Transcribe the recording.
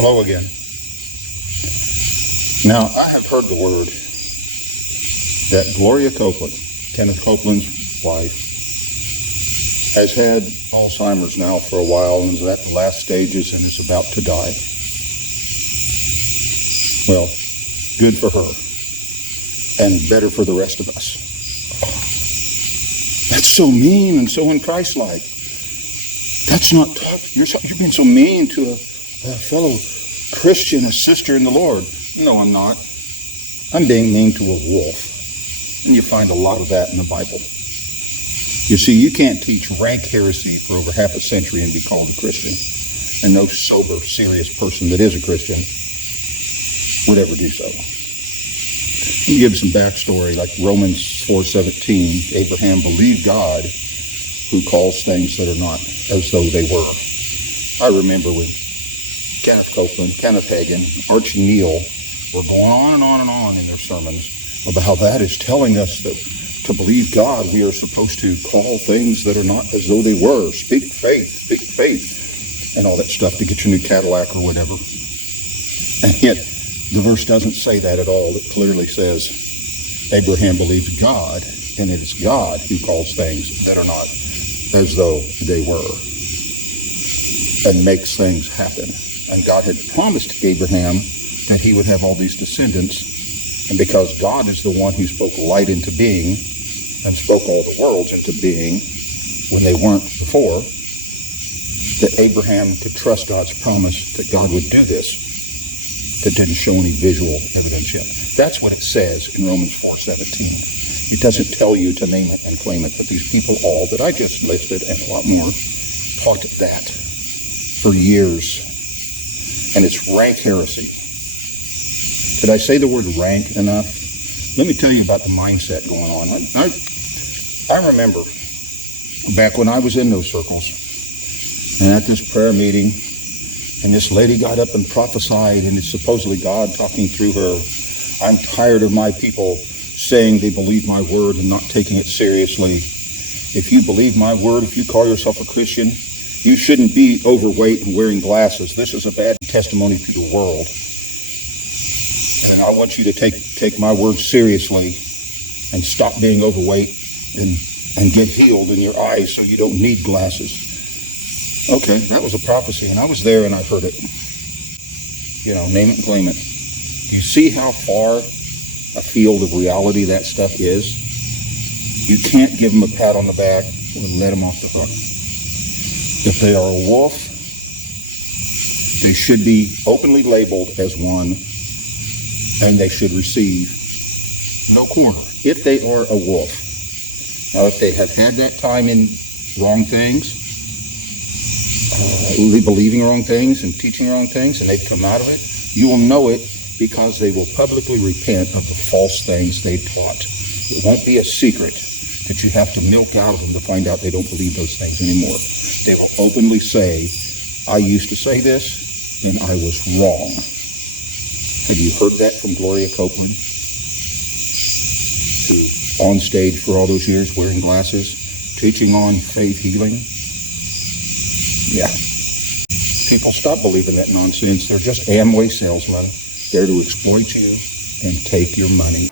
Hello again. Now, I have heard the word that Gloria Copeland, Kenneth Copeland's wife, has had Alzheimer's now for a while and is at the last stages and is about to die. Well, good for her and better for the rest of us. That's so mean and so unchristlike. That's not talk. You're being so mean to a fellow Christian, a sister in the Lord. No, I'm not. I'm being mean to a wolf. And you find a lot of that in the Bible. You see, you can't teach rank heresy for over half a century and be called a Christian. And no sober, serious person that is a Christian would ever do so. Let me give some backstory, like Romans 4:17. Abraham believed God who calls things that are not as though they were. I remember when Kenneth Copeland, Kenneth Hagin, Archie Neal were going on and on and on in their sermons about how that is telling us that to believe God, we are supposed to call things that are not as though they were. Speak faith, and all that stuff to get your new Cadillac or whatever. And yet, the verse doesn't say that at all. It clearly says Abraham believes God, and it is God who calls things that are not as though they were and makes things happen. And God had promised Abraham that he would have all these descendants. And because God is the one who spoke light into being and spoke all the worlds into being when they weren't before, that Abraham could trust God's promise that God would do this, that didn't show any visual evidence yet. That's what it says in Romans 4:17. It doesn't tell you to name it and claim it, but these people all that I just listed and a lot more taught that for years. And it's rank heresy. Did I say the word rank enough? Let me tell you about the mindset going on. I remember back when I was in those circles and at this prayer meeting, and this lady got up and prophesied, and it's supposedly God talking through her. I'm tired of my people saying they believe my word and not taking it seriously. If you believe my word, if you call yourself a Christian, you shouldn't be overweight and wearing glasses. This is a bad testimony to the world. And I want you to take my word seriously and stop being overweight and get healed in your eyes so you don't need glasses. Okay, that was a prophecy, and I was there and I heard it. You know, name it and claim it. Do you see how far a field of reality that stuff is? You can't give them a pat on the back or let them off the hook. If they are a wolf, they should be openly labeled as one, and they should receive no corner if they are a wolf. Now, if they have had that time in wrong things, believing wrong things and teaching wrong things, and they've come out of it, you will know it because they will publicly repent of the false things they taught. It won't be a secret that you have to milk out of them to find out they don't believe those things anymore. They will openly say, I used to say this, and I was wrong. Have you heard that from Gloria Copeland, who on stage for all those years wearing glasses, teaching on faith healing? Yeah. People stop believing that nonsense. They're just Amway salesmen there to exploit you and take your money.